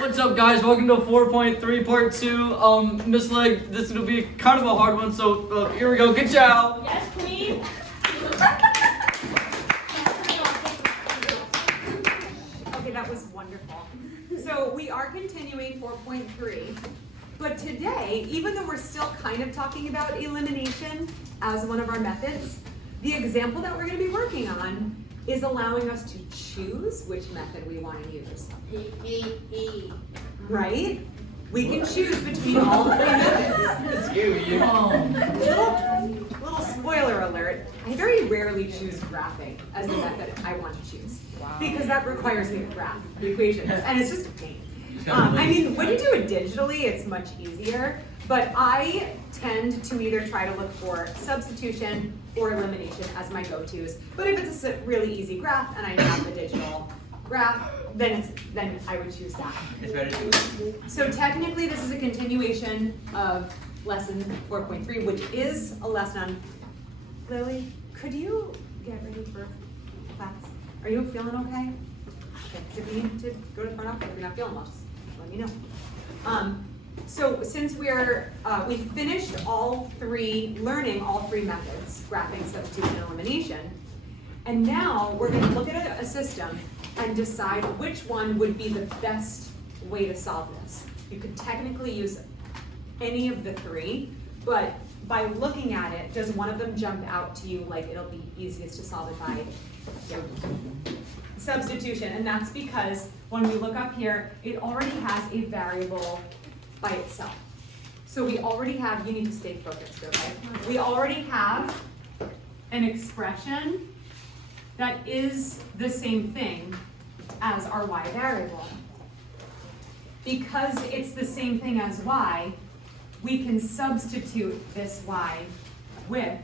What's up, guys? Welcome to 4.3 part 2. Miss Leg, this will be kind of a hard one, so here we go. Good job. Yes, queen. Okay, that was wonderful. So we are continuing 4.3, but today, even though we're still kind of talking about elimination as one of our methods, the example that we're going to be working on is allowing us to choose which method we want to use. Right? We can choose between all three methods. Little spoiler alert, I very rarely choose graphing as the method I want to choose. Because that requires me to graph the equations, and it's just a pain. I mean, when you do it digitally, it's much easier, but I tend to either try to look for substitution or elimination as my go-tos. But if it's a really easy graph and I have the digital graph, then I would choose that. It's better to. So technically, this is a continuation of lesson 4.3, which is a lesson on. Lily, could you get ready for class? Are you feeling okay? Okay, so if you need to go to the front office, if you're not feeling well, just let me know. So since we finished learning all three methods, graphing, substitution, and elimination, and now we're going to look at a system and decide which one would be the best way to solve this. You could technically use any of the three, but by looking at it, does one of them jump out to you like it'll be easiest to solve it by? Yeah. Substitution, and that's because when we look up here, it already has a variable by itself. So we already have, you need to stay focused, okay? We already have an expression that is the same thing as our y variable. Because it's the same thing as y, we can substitute this y with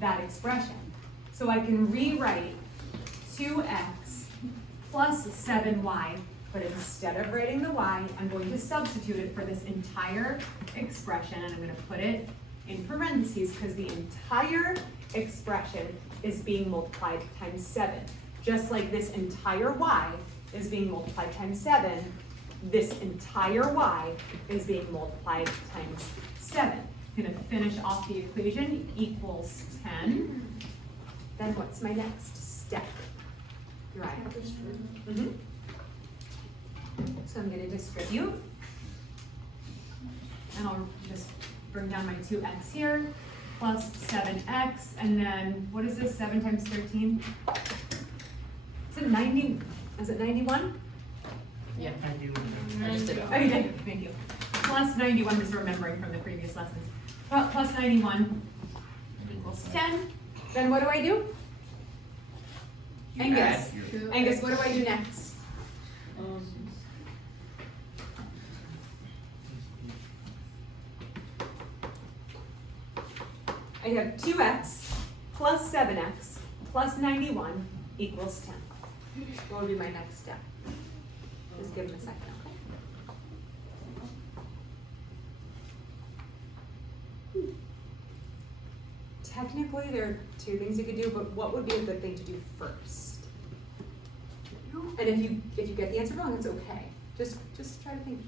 that expression. So I can rewrite 2x plus 7y, but instead of writing the y, I'm going to substitute it for this entire expression, and I'm going to put it in parentheses because the entire expression is being multiplied times 7. Just like this entire y is being multiplied times 7, this entire y is being multiplied times 7. I'm going to finish off the equation, equals 10. Then what's my next step? Right. So I'm going to distribute, and I'll just bring down my 2x here, plus 7x, and then, what is this, 7 times 13? Is it 90, is it 91? Yeah, I do. I just did it. Oh, you did, thank you. Plus 91, just remembering from the previous lessons. Plus 91 equals 10. Then what do I do? Angus, Angus, what do I do next? I have 2x plus 7x plus 91 equals 10. What would be my next step? Just give them a second, okay? Technically, there are two things you could do, but what would be a good thing to do first? And if you get the answer wrong, it's okay. Just try to think.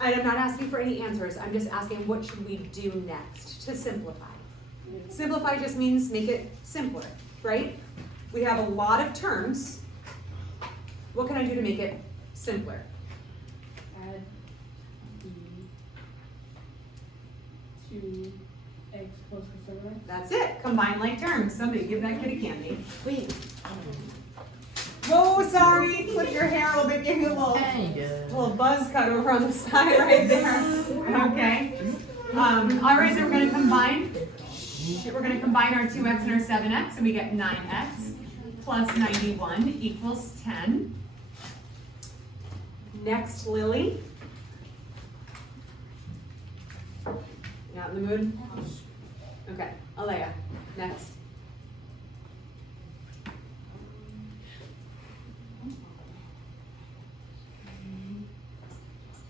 And I'm not asking for any answers. I'm just asking what should we do next to simplify. Simplify just means make it simpler, right? We have a lot of terms. What can I do to make it simpler? Add b to x plus 7x. That's it. Combine like terms. Somebody give that kid a candy. Wait. Whoa, sorry. Flip your hair a little bit. Give you a little buzz cut over on the side right there. Okay. All right, so we're going to combine. We're going to combine our 2x and our 7x, and we get 9x plus 91 equals 10. Next, Lily. Not in the mood? Okay, Alea, next.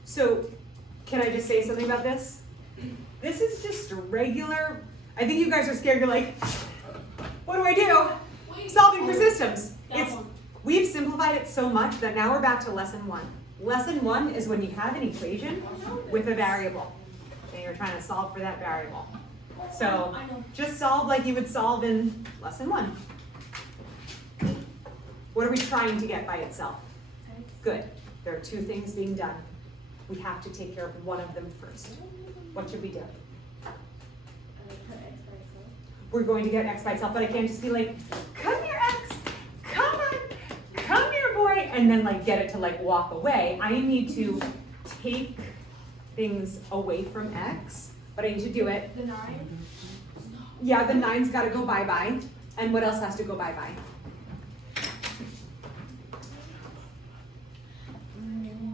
So, can I just say something about this? This is just regular, I think you guys are scared, you're like, What do I do? Solving for systems. That one. We've simplified it so much that now we're back to lesson 1. Lesson 1 is when you have an equation with a variable, and you're trying to solve for that variable. So I know. just solve like you would solve in lesson 1. What are we trying to get by itself? Good. There are 2 things being done. We have to take care of one of them first. What should we do? We're going to get x by itself, but I can't just be like, come here, x, come on, come here, boy, and then like get it to like walk away. I need to take things away from x, but I need to do it. The 9. Yeah, the 9's got to go bye-bye, and what else has to go bye-bye?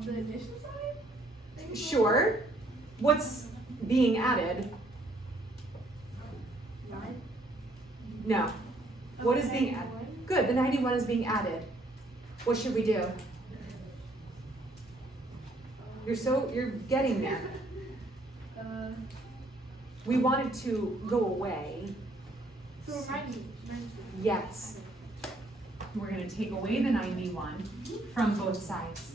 The addition side? Sure. What's being added? 9. No. What is being added? Good, the 91 is being added. What should we do? You're getting there. We want it to go away. So 90. Yes. We're going to take away the 91 from both sides.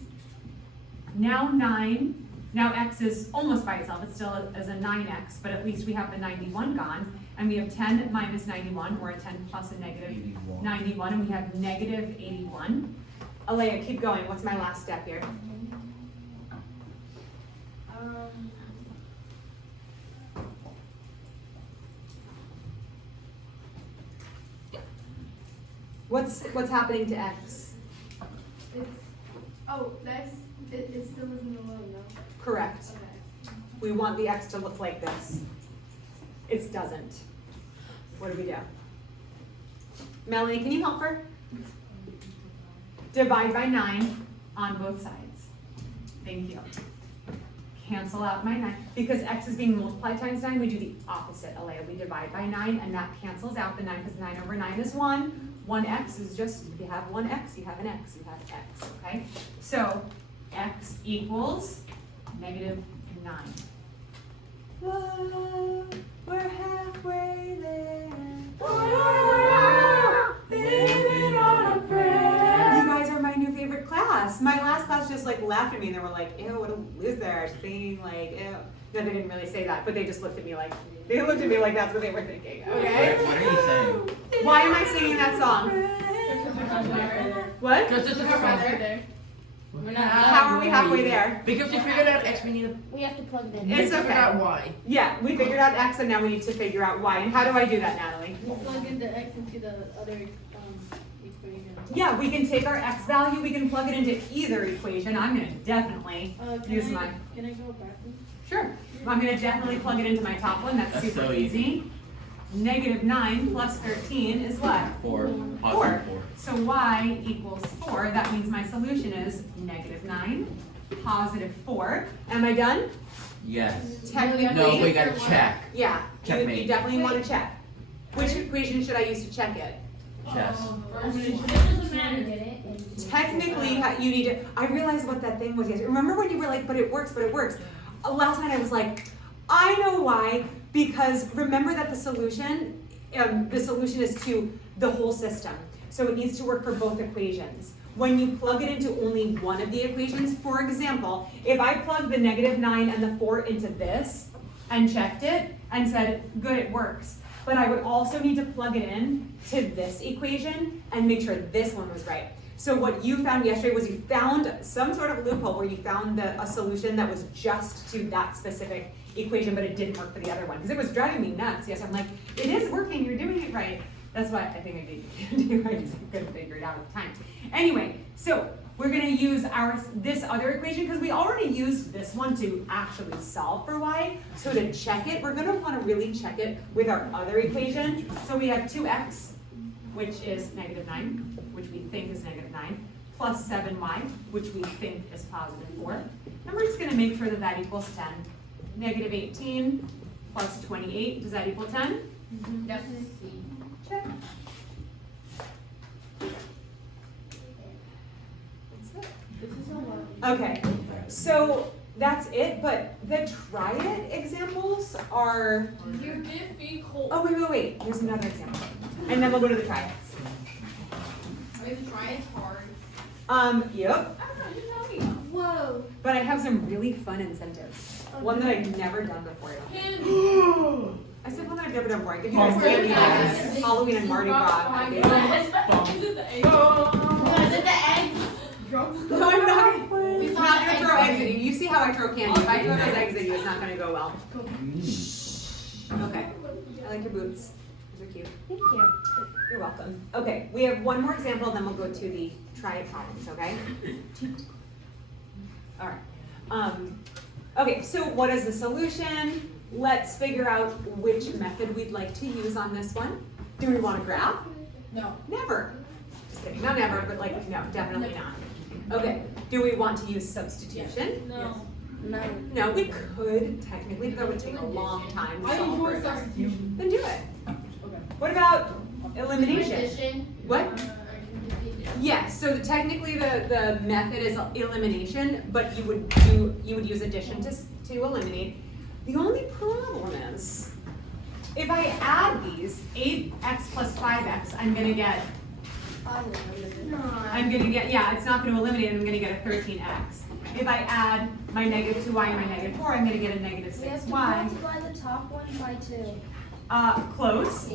Now x is almost by itself. It's still as a 9x, but at least we have the 91 gone. And we have 10 minus 91, or a 10 plus a negative 91, and we have negative 81. Alea, keep going. What's my last step here? What's happening to x? It still isn't alone, no? Correct. Okay. We want the x to look like this. It doesn't. What do we do? Melanie, can you help her? Divide by 9 on both sides. Thank you. Cancel out my 9. Because x is being multiplied times 9, we do the opposite, Alea. We divide by 9, and that cancels out the 9, because 9 over 9 is 1. 1x is just, if you have 1x, you have an x, you have x, okay? So, x equals negative 9. Whoa, we're halfway there. Living on a prayer. You guys are my new favorite class. My last class just like laughed at me and they were like, ew, what a loser. Saying like, ew. No, they didn't really say that, but they just looked at me like, that's what they were thinking, okay? What are you saying? Why am I singing that song? What? Because it's a Right there. We're not. How are we halfway there? Because we figured out x, we need to We have to plug it in. It's figure okay. out y. Yeah, we figured out x and now we need to figure out y. And how do I do that, Natalie? We plug in the x into the other equation. Yeah, we can take our x value, we can plug it into either equation. I'm gonna definitely use mine. Can I go backwards? Sure. I'm gonna definitely plug it into my top one. That's That's super so easy. easy. Negative 9 plus 13 is what? 4. 4. Positive 4. So y equals 4. That means my solution is negative 9, positive 4. Am I done? Yes. Technically. No, we gotta check. Yeah, you Checkmate. definitely want to check. Which equation should I use to check it? Chess. Technically, you need to, I realized what that thing was yesterday. Remember when you were like, but it works, but it works. Last night I was like, I know why, because remember that the solution is to the whole system. So it needs to work for both equations. When you plug it into only one of the equations, for example, if I plugged the negative 9 and the 4 into this and checked it and said, good, it works. But I would also need to plug it in to this equation and make sure this one was right. So what you found yesterday was you found some sort of loophole where you found a solution that was just to that specific equation, but it didn't work for the other one. Because it was driving me nuts. Yes, I'm like, it is working, you're doing it right. That's what I think I gave you. I just couldn't figure it out at the time. Anyway, so we're gonna use this other equation because we already used this one to actually solve for y. So to check it, we're gonna wanna really check it with our other equation. So we have 2x, which is negative 9, which we think is negative 9, plus 7y, which we think is positive 4. And we're just gonna make sure that that equals 10. Negative 18 plus 28, does that equal 10? Yes. Check. This is a lot. Okay, so that's it, but the try it examples are, You're difficult. oh wait, here's another example. And then we'll go to the triads. Are you try it's hard? Yep. Whoa. But I have some really fun incentives. One that I've never done before. I said one that I've never done before. I could do Pumpkin. candy bags, Halloween and Mardi Gras. Is it the egg? Is it the egg? No, I'm not. It's not gonna throw eggs at you. You see how I throw candy. If I throw those eggs at you, it's not gonna go well. Okay. I like your boots. Those are cute. Thank you. You're welcome. Okay, we have one more example, then we'll go to the triad problems, okay? All right. Okay, so what is the solution? Let's figure out which method we'd like to use on this one. Do we want to graph? No. Never. Just kidding. Not never, but like, no, definitely not. Okay, do we want to use substitution? No. No, we could technically, but that would take a long time to solve for it. Then do it. What about elimination? What? Yes, so technically the method is elimination, but you would use addition to eliminate. The only problem is, if I add these, 8x plus 5x, I'm gonna get, yeah, it's not gonna eliminate, I'm gonna get a 13x. If I add my negative 2y and my negative 4, I'm gonna get a negative We have to 6y. multiply the top one by 2. Close.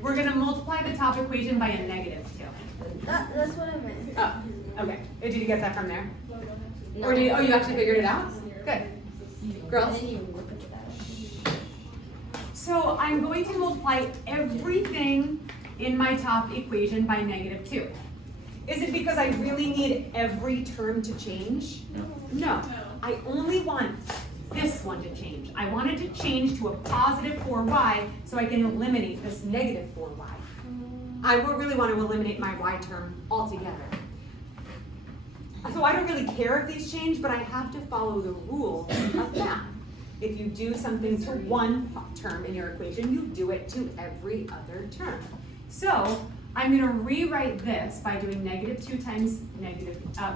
We're gonna multiply the top equation by a negative 2. That's what I meant. Oh, okay. Did you get that from there? Or did you actually figured it out? Good. Girls? So I'm going to multiply everything in my top equation by negative 2. Is it because I really need every term to change? No. I only want this one to change. I want it to change to a positive 4y so I can eliminate this negative 4y. I would really want to eliminate my y term altogether. So I don't really care if these change, but I have to follow the rule of math. If you do something to one term in your equation, you do it to every other term. So I'm going to rewrite this by doing negative 2 times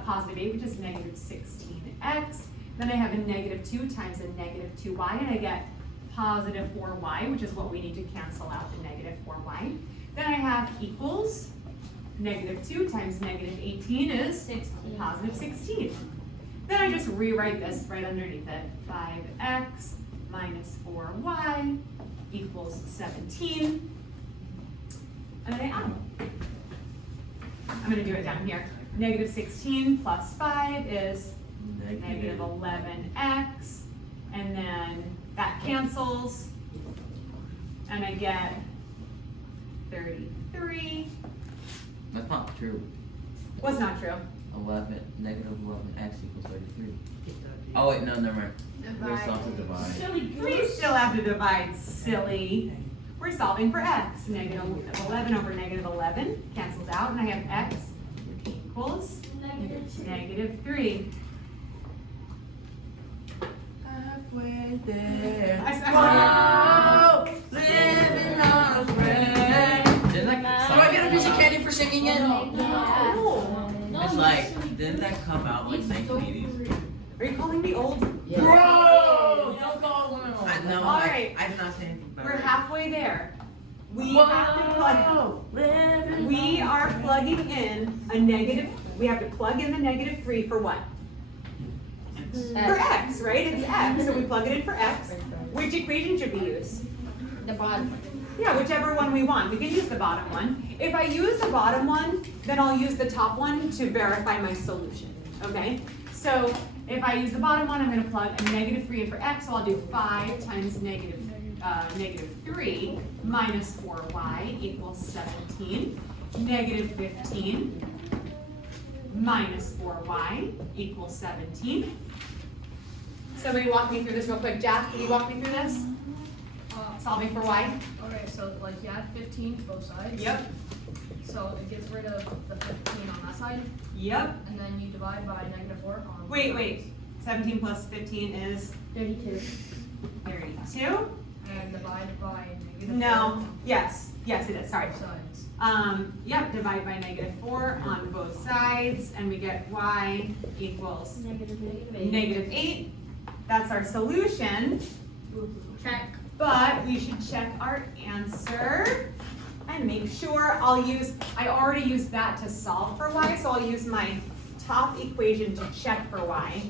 positive 8, which is negative 16x. Then I have a negative 2 times a negative 2y, and I get positive 4y, which is what we need to cancel out the negative 4y. Then I have equals negative 2 times negative 18 is 16. Positive 16. Then I just rewrite this right underneath it. 5x minus 4y equals 17. And then I add them. I'm going to do it down here. Negative 16 plus 5 is negative 11x. And then that cancels. And I get 33. That's not true. What's not true? Negative 11x equals 33. Oh wait, no, never mind. We still have to divide. We still have to divide, silly. We're solving for x. Negative 11 over negative 11 cancels out, and I have x equals negative 3. Halfway there. Wow! Living on a prayer. Didn't that Do I get a piece of candy for singing it? No. It's like, didn't that come out like 1980s? Are you calling me old? Bro! Don't call women old. I know. All right. I did not say anything about We're it. halfway there. We have to plug. We are plugging in a negative. We have to plug in the negative 3 for what? For x, right? It's x, so we plug it in for x. Which equation should we use? The bottom. Yeah, whichever one we want. We can use the bottom one. If I use the bottom one, then I'll use the top one to verify my solution, okay? So if I use the bottom one, I'm going to plug a negative 3 in for x, so I'll do 5 times negative 3 minus 4y equals 17. Negative 15 minus 4y equals 17. Somebody walk me through this real quick. Jack, can you walk me through this? Solving for y? Okay, so like you add 15 to both sides. Yep. So it gets rid of the 15 on that side, Yep. and then you divide by negative 4 on both Wait. 17 plus 15 is 32. 32? And divide by negative No. 4 Yes, it is. Sorry. on both sides. Yep, divide by negative 4 on both sides, and we get y equals Negative 8. negative 8. That's our solution. Check. but we should check our answer and make sure I already used that to solve for y, so I'll use my top equation to check for y.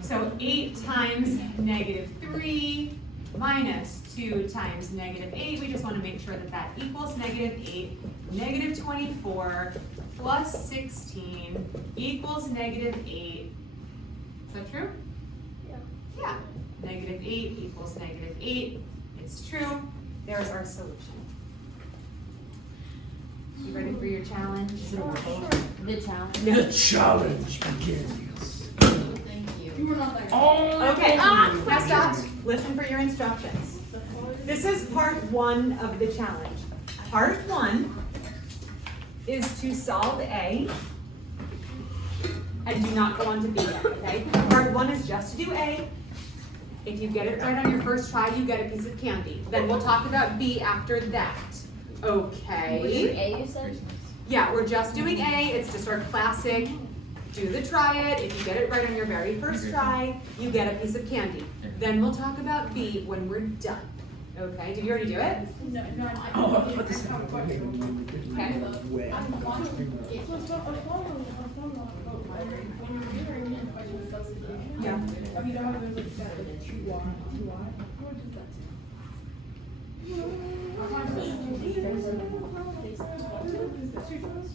So 8 times -3 minus 2 times -8, we just want to make sure that that equals -8. -24 plus 16 equals -8. Is that true? Yeah. -8 equals -8. It's true. There's our solution. You ready for your challenge? The challenge. The challenge begins. Thank you. You were not that. Okay, now stop. Listen for your instructions. This is part 1 of the challenge. Part 1 is to solve A and do not go on to B yet, okay? Part 1 is just to do A. If you get it right on your first try, you get a piece of candy. Then we'll talk about B after that. Okay? A, you said? Yeah, we're just doing A. It's just our classic, do the try it. If you get it right on your very first try, you get a piece of candy. Then we'll talk about B when we're done. Okay, did you already do it? No, I Oh, I'll put this in. have a question. Okay. I'm watching. So it's not a follow. When you're doing an equation with substitution. Yeah. I mean, I have like that, like 2y. What does that do?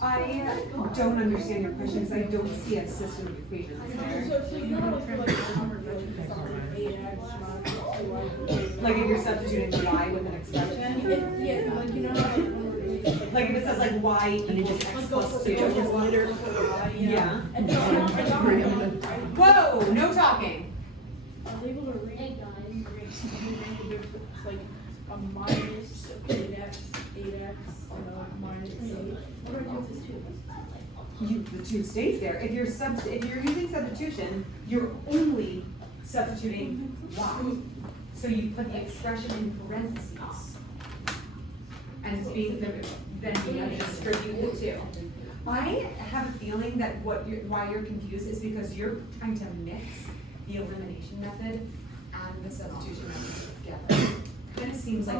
I don't understand your question because I don't see a system of equations there. So you know how like the number of it's on like 8x minus 2y. Like if you're substituting y with an expression? Yeah, like you know how Like if it says like y equals x plus 2. Yeah. And so I got my Whoa, no talking. I was able to read Hey, guys. like a minus 8x, and a minus 8. What do I do with this 2? The 2 stays there. If you're using substitution, you're only substituting y. So you put the expression in parentheses. And it's being, then you distribute the 2. I have a feeling that why you're confused is because you're trying to mix the elimination method and the substitution method together. Kind of seems like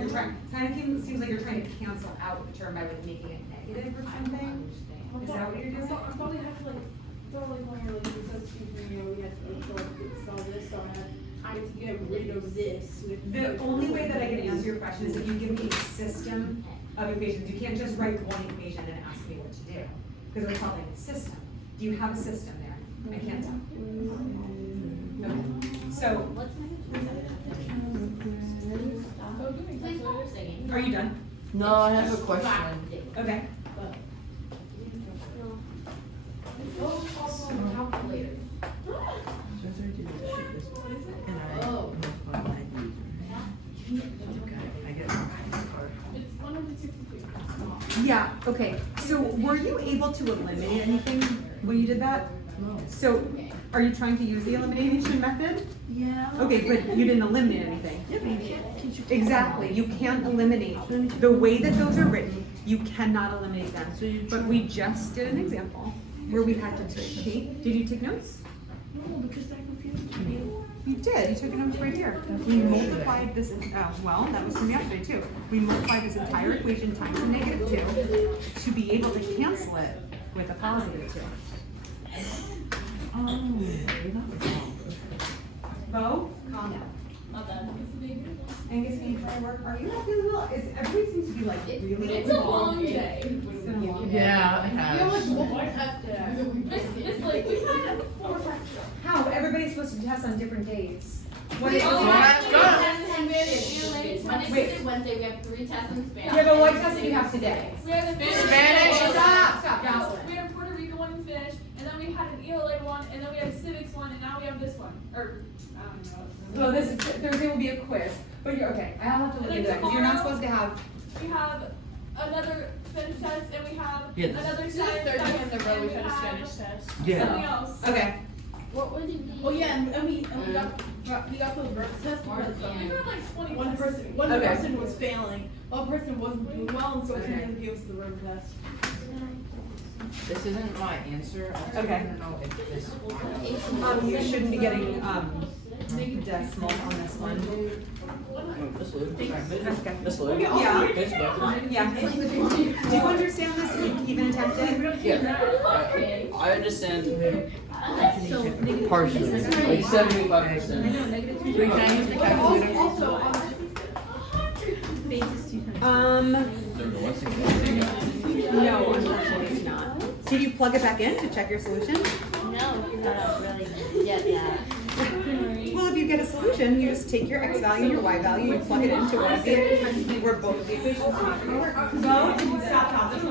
you're trying to cancel out the term by like making it negative or something. Is that what you're doing? I probably have to when you're like the substitution, we had to solve this, so I had to get rid of this. The only way that I can answer your question is if you give me a system of equations. You can't just write one equation and ask me what to do, because we're calling it a system. Do you have a system there? I can't tell. Okay. So, Please stop singing. are you done? No, I have a question. Okay. Calculator. It's 162. Yeah, okay. So were you able to eliminate anything when you did that? No. So are you trying to use the elimination method? Yeah. Okay, but you didn't eliminate anything. Yeah, but you can't teach you. Exactly, you can't eliminate. The way that those are written, you cannot eliminate them. So you But we just did an example where we had to take, did you take notes? No, because that confused me. You did, you took notes right here. We multiplied this, well, that was from yesterday too. We multiplied this entire equation times a -2 to be able to cancel it with a +2. Oh, Bo, calm down. Not bad. Angus, can you try to work? Are you not feeling well? Everybody seems to be like really. It's a long day. It's been a long day. Yeah, it You have has. like one test today. It's like, we've had 4 tests. How? Everybody's supposed to test on different days. What is let's go. Monday, Tuesday, Wednesday, we have 3 tests in Spanish. Yeah, but what test do you have today? We had a Spanish. Stop, We Jocelyn. had a Puerto Rico one in Spanish, and then we had an ELA one, and then we had a civics one, and now we have this one. Or, I don't know. So this Thursday will be a quiz, but you're okay. I'll have to look into that. 'Cause you're not supposed to have. We have another Spanish test, and we have Yeah. another This is the science third test, time in a row and we've we had a have Spanish test. something else. Okay. What would it be? Oh yeah, and we got those birth tests because We had like 20 one tests. one Okay. person was failing, one person wasn't doing well, and so Okay. she didn't give us the road test. This isn't my answer. I just Okay. want to know if this. You shouldn't be getting decimals on this one. Miss Lou. That's good. Miss Lou. Yeah. Miss Lou. Yeah. Do you understand this? Can you even attempt it? Yeah. I understand partially, like 75%. No, unfortunately it's not. Did you plug it back in to check your solution? No, I don't really get that. Well, if you get a solution, you just take your x value and your y value, you plug it into one of the where both of the equations are. Go. Stop talking.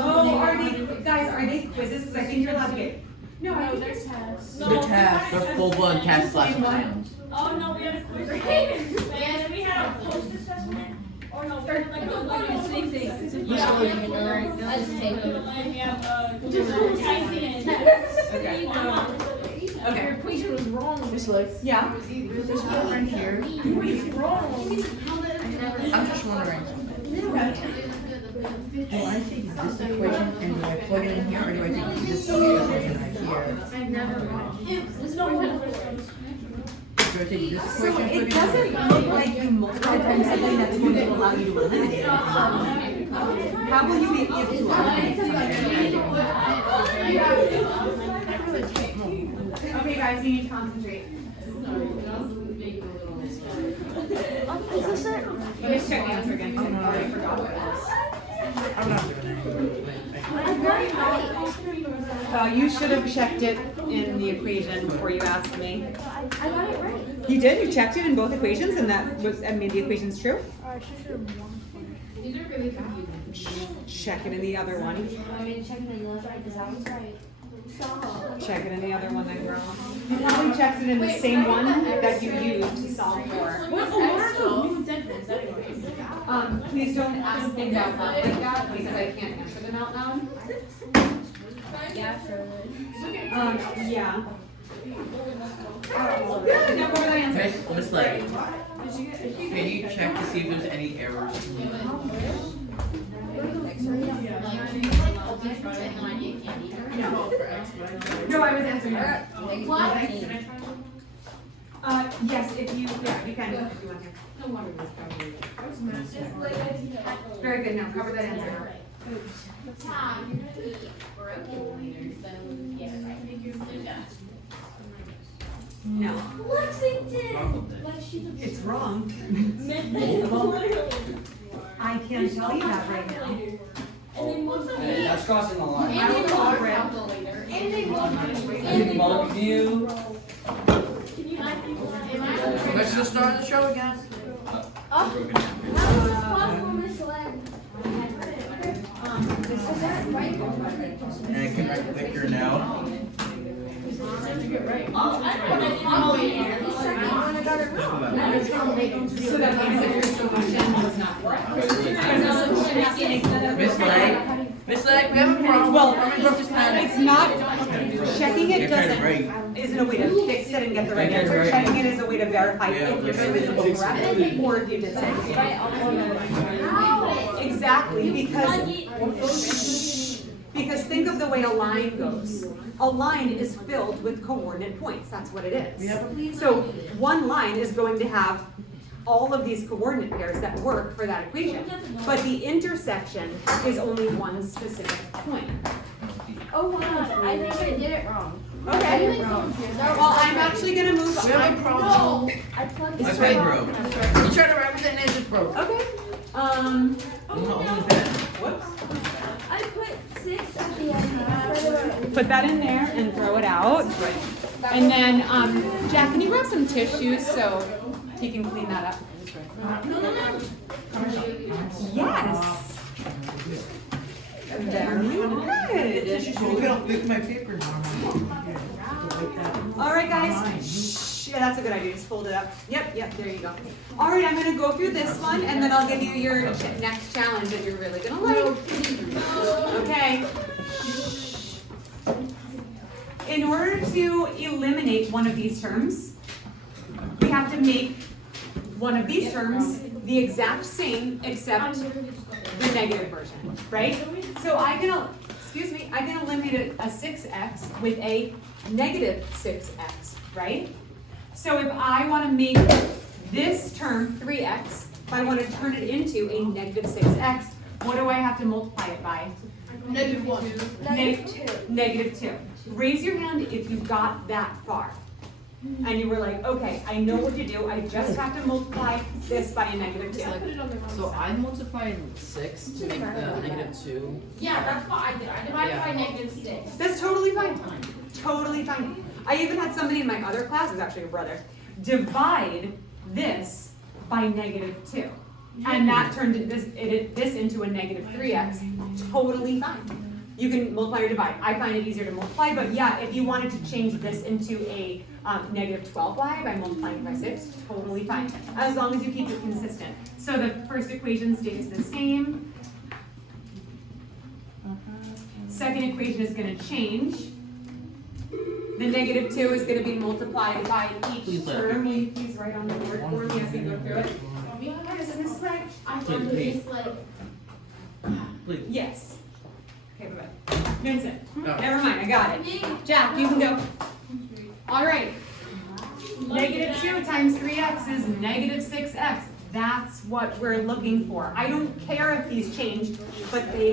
Oh, are they quizzes? Because I think you're allowed to get. No, there's tests. The tasks are full-blown tasks / exams. Oh, no, we had a quiz. And we had a post assessment. Or no, we had like the same thing. Yeah, let's take it. Okay. Okay. Your equation was wrong. Miss Lick. Yeah. This one right here. It's wrong. I'm just wondering. Do I take this equation and do I plug it in here, or do I take this equation right here? Do I take this So equation? it doesn't look like you multiply times something that's going to allow you to eliminate it. How will you be able to eliminate something? Okay, guys, you need to concentrate. Is this it? Let me just check the answer again. I already forgot what it was. I'm not doing anything. You should have checked it in the equation before you asked me. I got it right. You did? You checked it in both equations and that made the equations true? I should have one. These are really confusing. Check it in the other one. I mean, check it in the other, because that was right. Check it in the other one then, girl. You probably checked it in the same one that you used to solve for. Please don't ask things out loud like that because I can't answer them out loud. Yeah, sure. Yeah. Now go over that answer. Miss Lake, can you check to see if there's any errors? No, I was answering that. What? Yes, if you, yeah, you can, if you want to. Very good, now cover that answer. Tom, you're gonna be broken later, so, yeah, right. No. Lexington! It's wrong. I can't tell you that right now. Hey, that's crossing the line. And they love calculator. And they love Love you. Let's just start the show again. How is this possible, Miss Leg? And can I click her now? So that means that your solution was not correct. Miss Lake, we have a problem. Well, Let me go this time. it's not, checking it You're kind of right. isn't a way to fix it and get the right answer. Checking it is a way to verify if you're doing it correctly or if you did something. Exactly, because think of the way a line goes. A line is filled with coordinate points, that's what it is. So one line is going to have all of these coordinate pairs that work for that equation. But the intersection is only one specific point. Oh, wow, I think I did it wrong. Okay. Well, I'm actually gonna move on. We have a problem. No, I plugged My it pen wrong. broke. You tried to write with it and it just broke. Okay. I'm not holding the pen. Whoops. I put 6 at the end. Put that in there and throw it out. And then, Jack, can you grab some tissues so he can clean that up? Yes. Very good. Look at my paper now. All right, guys. Shh. Yeah, that's a good idea. Just fold it up. Yep, there you go. All right, I'm gonna go through this one, and then I'll give you your next challenge that you're really gonna like. Okay. In order to eliminate one of these terms, we have to make one of these terms the exact same except the negative version, right? So I can eliminate a 6x with a negative 6x, right? So if I want to make this term 3x, if I want to turn it into a negative 6x, what do I have to multiply it by? -2. Negative 2. Raise your hand if you got that far. And you were like, okay, I know what to do, I just have to multiply this by a negative 2. So I multiplied 6 to make the -2. Yeah, that's what I did. I divided by -6. That's totally fine. Totally fine. I even had somebody in my other class, it was actually a brother, divide this by -2. And that turned this into a negative 3x. Totally fine. You can multiply or divide. I find it easier to multiply, but yeah, if you wanted to change this into a negative 12y by multiplying by 6, totally fine. As long as you keep it consistent. So the first equation stays the same. Second equation is going to change. The negative 2 is going to be multiplied by each term. Will you please write on the board for me as we go through it? Is this right? I thought it was like, Please. Yes. Okay, bye-bye. Vincent, No. never mind, I got it. Jack, you can go. All right. Negative 2 times 3x is negative 6x. That's what we're looking for. I don't care if these change, but they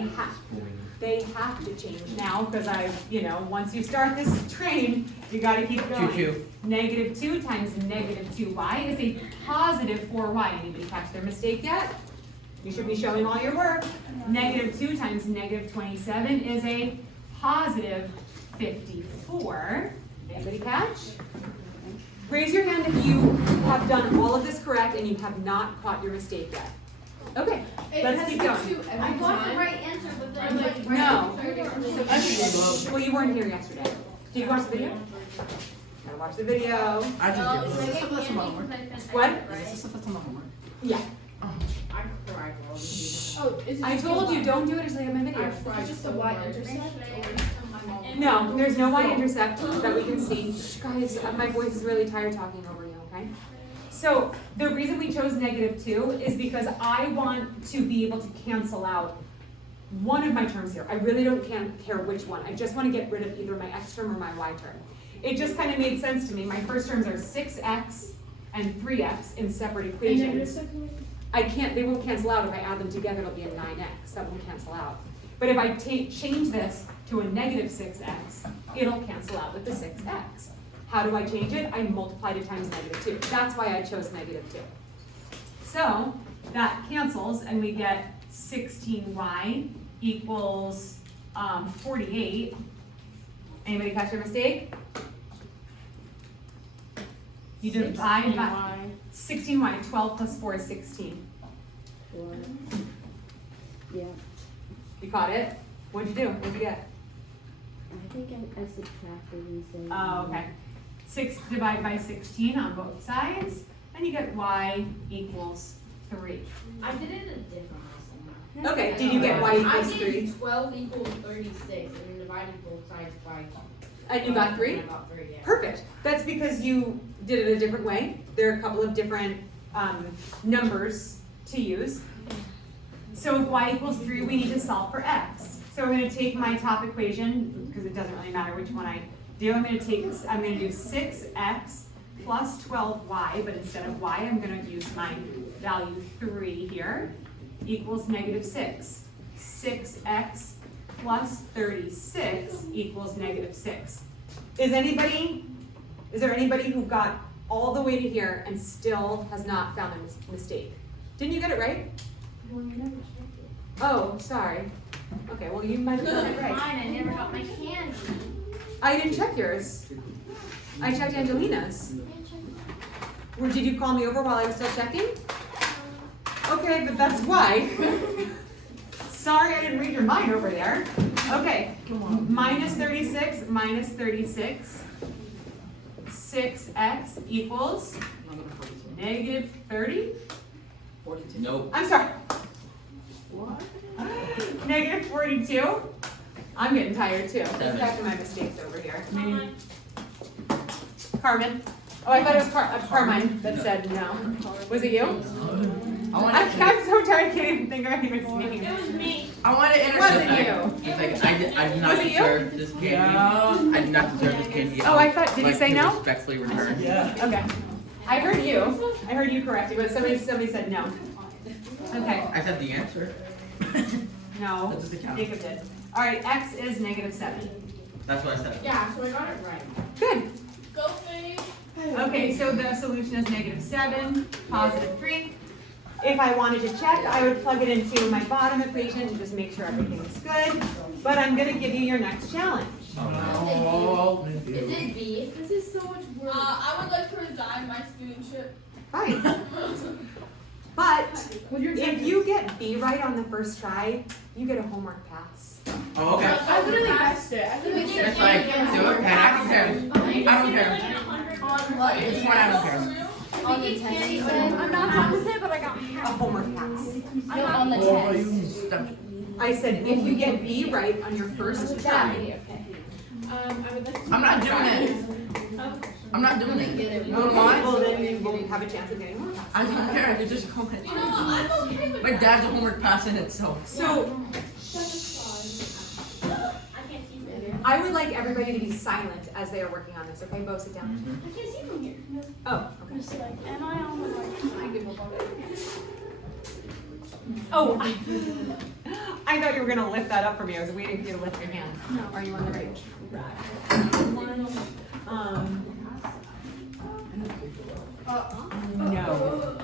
have to change now because once you start this train, you got to keep going. Choo-choo. Negative 2 times negative 2y is a positive 4y. Anybody catch their mistake yet? You should be showing all your work. Negative 2 times negative 27 is a positive 54. Anybody catch? Raise your hand if you have done all of this correct and you have not caught your mistake yet. Okay, let's keep going. I got the right answer, but then like. No. Okay. Well, you weren't here yesterday. Did you watch the video? Gotta watch the video. I Oh, just is did. it That's my homework. What? Is this stuff that's on my homework? Yeah. I cried for all these. Oh, is it I just told the you, y? don't do it until you have my video. Is it just the y-intercept or? No, there's no y-intercept that we can see. Shh, guys, my voice is really tired talking over you, okay? So the reason we chose negative 2 is because I want to be able to cancel out one of my terms here. I really don't care which one. I just want to get rid of either my x term or my y term. It just kind of made sense to me. My first terms are 6x and 3x in separate equations. They won't cancel out. If I add them together, it'll be a 9x. That won't cancel out. But if I change this to a negative 6x, it'll cancel out with the 6x. How do I change it? I multiplied it times negative 2. That's why I chose negative 2. So that cancels and we get 16y equals 48. Anybody catch your mistake? You divide by 16y, 12 plus 4 is 16. Yeah, You caught it? What'd you do? What'd you get? I think I subtracted and said. Oh, okay. 6 divided by 16 on both sides, and you get y equals 3. I did it in a different way. Okay, did you get y I equals 3? did 12 equals 36 and then divided both sides by. And you got 3? I got 3, yeah. Perfect. That's because you did it a different way. There are a couple of different numbers to use. So if y equals 3, we need to solve for x. So I'm going to take my top equation, because it doesn't really matter which one I do. I'm going to do 6x plus 12y, but instead of y, I'm going to use my value 3 here, equals negative 6. 6x plus 36 equals negative 6. Is there anybody who got all the way to here and still has not found a mistake? Didn't you get it right? Well, you never checked it. Oh, sorry. Okay, well, you might have gotten it right. Mine, I never got my candy. I didn't check yours. I checked Angelina's. Or did you call me over while I was still checking? Okay, but that's why. Sorry, I didn't read your mind over there. Okay, minus 36, minus 36. 6x equals negative 30? Nope. I'm sorry. Negative 42? I'm getting tired too. Let's back to my mistakes over here. Carmen. Oh, I thought it was Carmine that said no. Was it you? I'm so tired, I can't even think of anyone's name. It was me. I want to It wasn't intercept. you. It's like, I do not Was it you? deserve this candy. Yeah. I do not deserve this candy. Oh, I thought, did you Like say to no? Respectfully return. Yeah. Okay. I heard you. I heard you correctly, but somebody said no. Okay, I said the answer. no, That doesn't count. Jacob did. All right, x is -7. That's what I said. Yeah, so I got it right. Good. Go Faye. Okay, so the solution is -7, +3. If I wanted to check, I would plug it into my bottom equation to just make sure everything's good. But I'm gonna give you your next challenge. Oh, Is it B? This is so much work. I would like to resign my studentship. Fine. But if you get B right on the first try, you get a homework pass. Oh, okay. I literally guessed it. I literally It's It's like, do it, and I don't care. I don't care. This one I don't care. On the test. I'm not done with it, but I got A homework pass. No, on the oh, test. you stuck. I said, if you get B right on your first try, I would like to. I'm not doing it. I'm not doing it. well, then you won't have a chance of getting more. I don't care. I could just come in. You know what? I'm okay with My that. dad's a homework pass in itself. So I can't see from here. I would like everybody to be silent as they are working on this, okay? Bo, sit down. I can't see from here. Oh, okay. Just like, am I on the right? I give up on it. Oh, I thought you were gonna lift that up for me. I was waiting for you to lift your hand. Are you on the right track? One, no.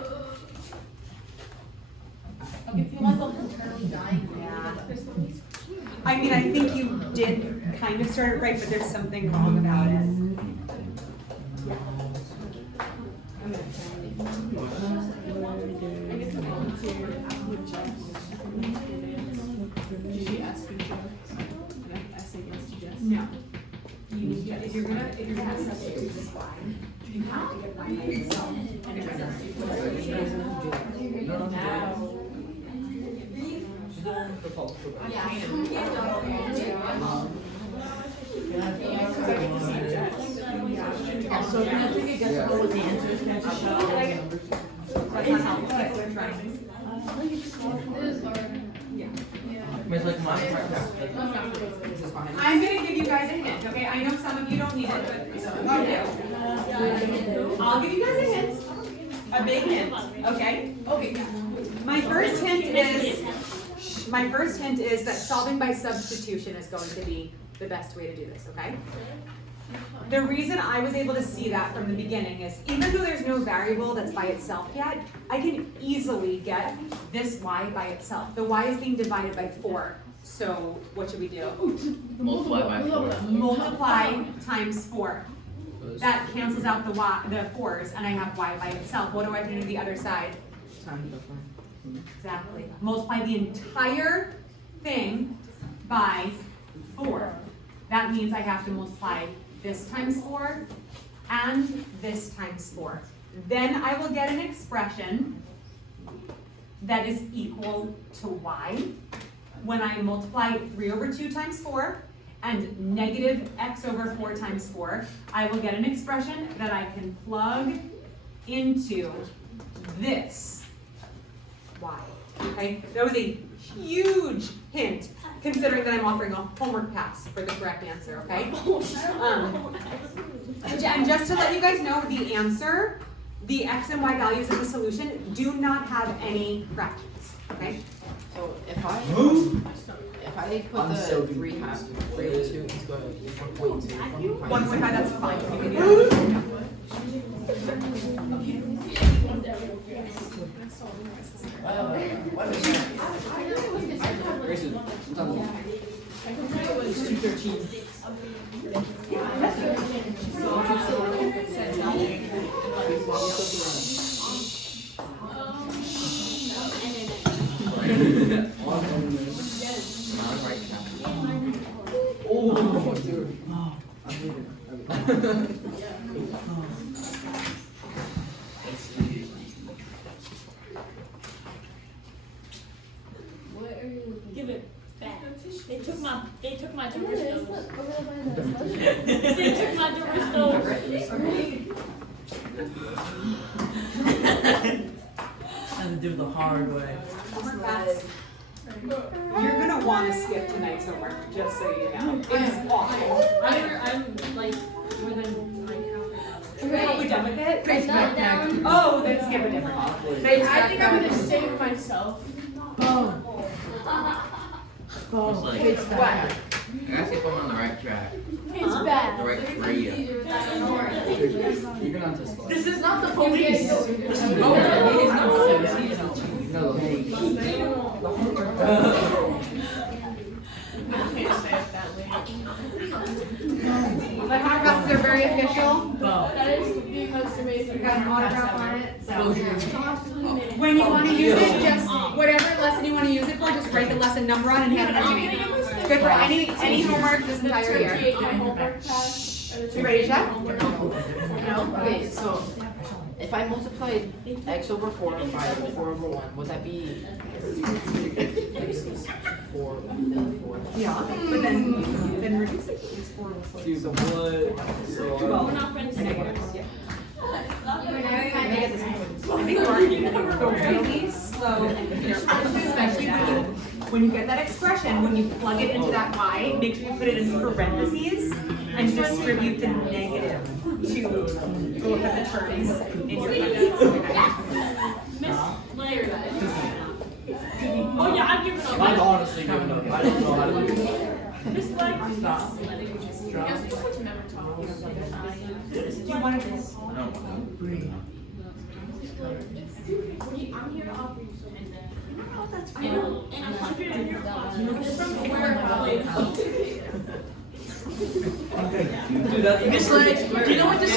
Okay, feel myself internally dying. Yeah. I mean, I think you did kind of start it right, but there's something wrong about it. I'm gonna I get to volunteer with Jess. Did she ask you to? An essay against Jess? No. You need to, if you're gonna have substitute this line, you have to get line by itself. And if it's substitute, So if you think it gets all of the answers, can I just show you the numbers? that's not how we're trying. It's like my part. This is fine. I'm gonna give you guys a hint, okay? I know some of you don't need it, but some of you do. I'll give you guys a hint, a big hint, okay? Okay. My first hint is that solving by substitution is going to be the best way to do this, okay? The reason I was able to see that from the beginning is even though there's no variable that's by itself yet, I can easily get this y by itself. The y is being divided by 4, so what should we do? Multiply by 4. Multiply times 4. That cancels out the 4's and I have y by itself. What do I do to the other side? Exactly. Multiply the entire thing by 4. That means I have to multiply this times 4 and this times 4. Then I will get an expression that is equal to y. When I multiply 3/2 times 4 and negative x over 4 times 4, I will get an expression that I can plug into this y. Okay, that was a huge hint considering that I'm offering a homework pass for the correct answer, okay? And just to let you guys know, the answer, the x and y values of the solution do not have any fractions, okay? So if I put I'm the so 3 halves, 3 over 2 into 1.2, 1.5, that's fine. We can do What is that? Oh, dude. I'm leaving. Give it back. They took my Dora stove. They They took my Dora stove. do the hard way. Homework class. You're gonna want to skip tonight's homework, just so you know. It's awful. I'm like within my Are we done with it? Face back down. Oh, then skip a different one. I think I'm gonna save myself. Boom. It's Boom. like, Face back. I gotta see if I'm on the right track. It's The bad. right trio. You're gonna have to slide. This is not the police. This is no. No, hey. My autographs are very official. Boom. That is the most amazing. Got an autograph on it. So Absolutely. when you want to use it, just whatever lesson you want to use it for, just write the lesson number on and hand it to me. Good for any homework this entire year. You ready, Jack? No? Okay, so if I multiplied x over 4 by 4 over 1, would that be x is 4 and then 4? Yeah, but then reduce it. Dude, what? So, We're not friends anymore. I think we're really slow, especially when you get that expression, when you plug it into that y, make sure you put it in parentheses and distribute the negative to both of the terms in your Miss Laird. Oh yeah, I've given up. I've honestly given up. I don't know how to do it. Miss Laird. Stop. Do you want to just? Breathe. I'm here to offer you something. Oh, that's fine. And 100 in your pocket. From where? Dude, that's Miss Legs, do you know what this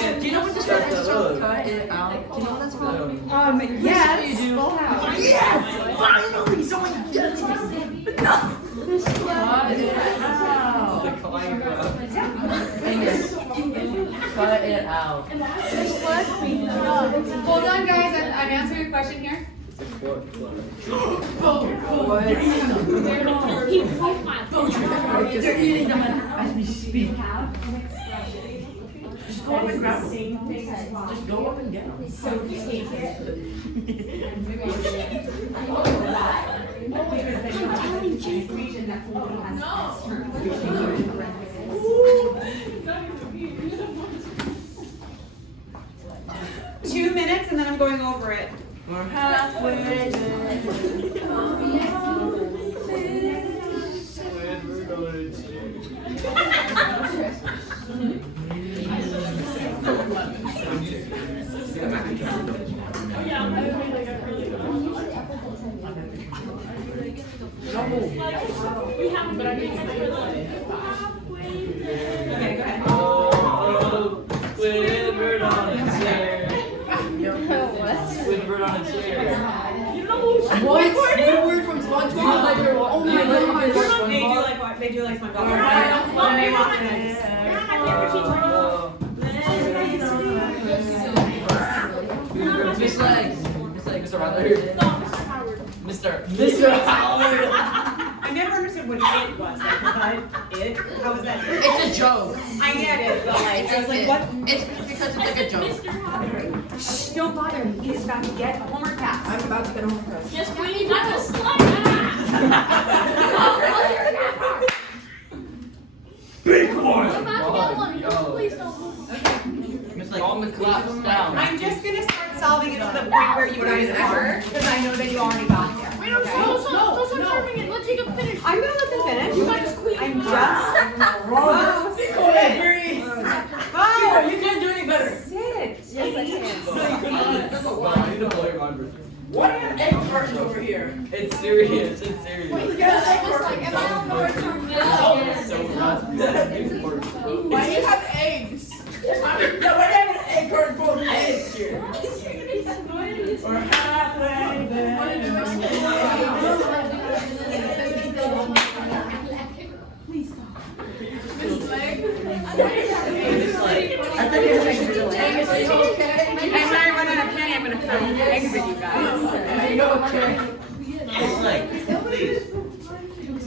reference is called? Cut it out. Do you know what that's called? Yes, full house. Yes! Finally! Someone gets it! No! Cut it out. the climb up. Cut it out. Hold on, guys. I'm answering your question here. He broke my phone. They're eating them as we speak. Just go up and grab them. Just go up and get them. So take it. Region that has this 2 minutes and then I'm going over it. We're halfway there. We haven't been halfway there. Okay, go ahead. Oh, Squidward on a chair. Squidward on a chair. You know who's What? Squidward from SpongeBob? Oh my god. They do like SpongeBob. Alright. Name off it. Miss Legs. Mr. Butler. No, Mr. Howard. Mr. Howard. I never understood what it was. Like, what? It? How was that? It's a joke. I get it, but like, I was like, what? It's because it's like a joke. Mr. Howard. Shh, don't bother him. He's about to get a homework task. I'm about to get a home class. Yes, we need to slide. Big one! I'm about to get one. No, please don't move. It's like, Calm the claps down. I'm just gonna start solving it to the point where you guys are, because I know that you already got there. Wait, no, stop serving it. Let Jacob finish. I'm gonna let them finish. You guys quit. I'm just. Wrong. Sit. You can't do any better. Sit. Yes, I can. Wow, you need to blow your mind. What are egg cartons over here? It's serious. It's serious. Am I on the right term? Oh, so not. Why do you have eggs? No, why do you have an egg carton full of eggs here? We're halfway there. I think it's And when I run out of candy, I'm gonna throw eggs at you guys. it's like, please.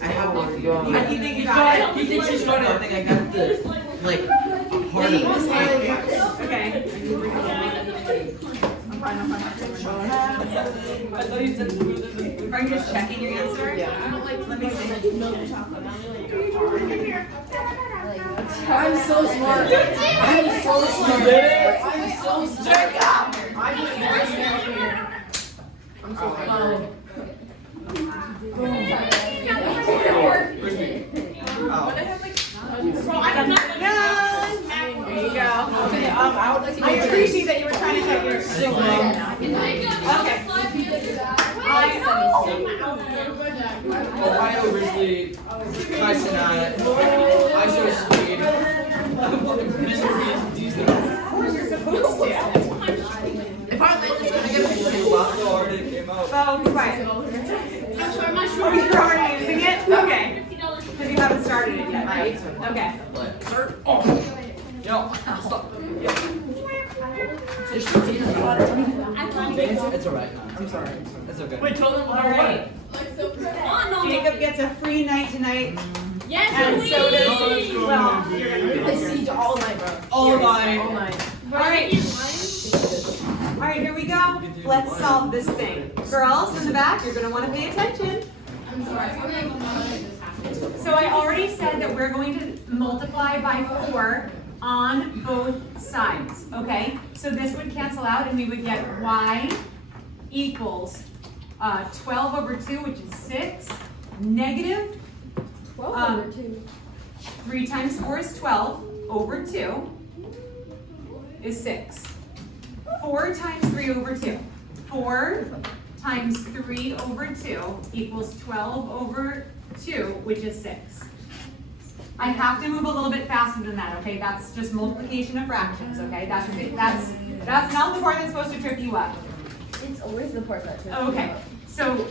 I have one to go. I think you got it. He thinks he's got it. I think I got the, like, a part of it. Okay. final question. I thought you said smooth as a- Are you just checking your answer? Yeah. I don't like Let me see. milk chocolate. I only like I'm so smart. I'm so smart. You did it? I'm so smart. I'm just very smart here. I'm so smart. There you go. Okay, I would like to I get appreciate that you were trying to check your. Okay. Well, I originally question on it. I should have speed. Mr. D's If I land this, gonna get a Wow, so hard it came out. Oh, right. Oh, you're already using it? Okay. Because you haven't started it yet, right? Okay. Sir. Yo, stop. It's alright. I'm sorry. That's okay. Wait, tell them All right. Jacob gets a free night tonight, Yes, and so does, please. well, you're gonna I siege all night, bro. All night. All night. All right. All right, here we go. Let's solve this thing. Girls in the back, you're gonna wanna pay attention. So I already said that we're going to multiply by 4 on both sides, okay? So this would cancel out and we would get y equals 12 over 2, which is 6, negative 12 over 2. 3 times 4 is 12, over 2 is 6. 4 times 3 over 2. 4 times 3 over 2 equals 12 over 2, which is 6. I have to move a little bit faster than that, okay? That's just multiplication of fractions, okay? That's not the part that's supposed to trip you up. It's always the part that trips Okay, so,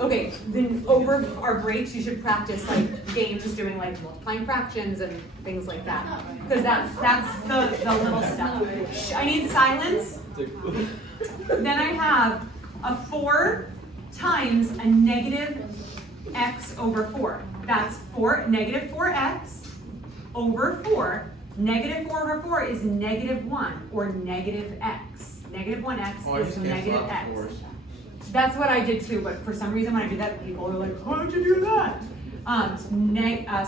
okay, then over our breaks, you should practice like games doing like multiplying fractions and things like that. Because that's the little stuff. Shh, I need silence. Then I have a 4 times a negative x over 4. That's negative 4x over 4. Negative 4 over 4 is negative 1 or negative x. Negative 1x is negative x. That's what I did too, but for some reason when I do that, people are like, how did you do that?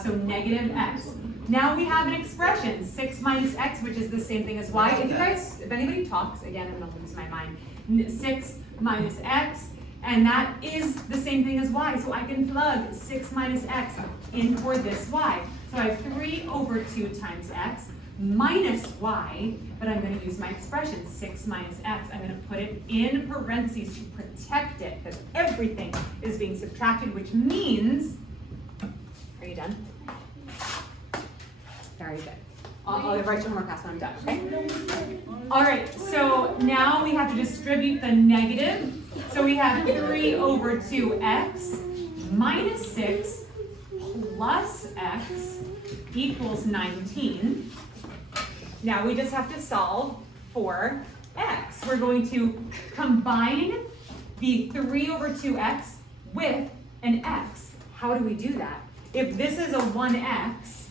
So negative x. Now we have an expression, 6 minus x, which is the same thing as y. If anybody talks, again, I'm gonna lose my mind. 6 minus x, and that is the same thing as y. So I can plug 6 minus x in for this y. So I have 3 over 2 times x minus y, but I'm going to use my expression, 6 minus x. I'm going to put it in parentheses to protect it, because everything is being subtracted, which means, are you done? Very good. I'll write your homework class when I'm done, okay? All right, so now we have to distribute the negative. So we have 3 over 2x minus 6 plus x equals 19. Now we just have to solve for x. We're going to combine the 3 over 2x with an x. How do we do that? If this is a 1x,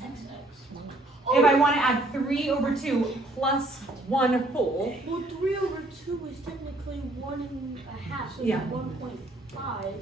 if I want to add 3 over 2 plus 1 whole. Well, 3 over 2 is technically 1.5, so Yeah. 1.5.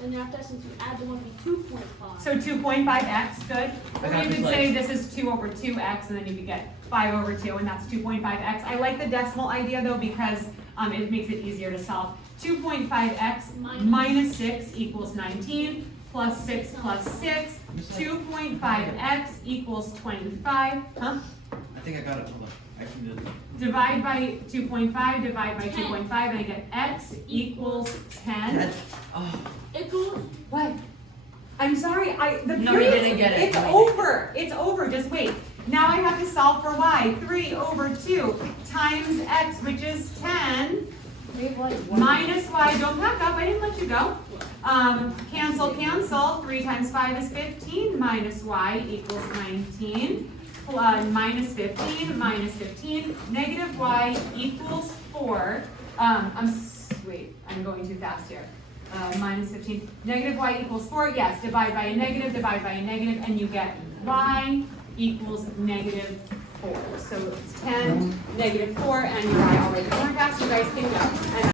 And after that, since you add the 1, it'll be 2.5. So 2.5x, good. Or got you this could like- say this is 2 over 2x, and then you could get 5 over 2, and that's 2.5x. I like the decimal idea though because it makes it easier to solve. 2.5x minus 6 equals 19, plus 6 plus 6. 2.5x equals 25. Huh? I think I got it. Hold on. I can do it. Divide by 2.5, divide by 2.5, and I get x equals 10. It goes. What? I'm sorry, the No, you period's- didn't get it. It's over, it's over, just wait. Now I have to solve for y. 3 over 2 times x, which is 10, minus y, don't pack up, I didn't let you go. Cancel, cancel, 3 times 5 is 15, minus y equals 19. Minus 15, minus 15, negative y equals 4. Wait, I'm going too fast here. Minus 15, negative y equals 4. Yes, divide by a negative, and you get y equals negative 4. So it's 10, -4, and you guys already learned that, so you guys can go. And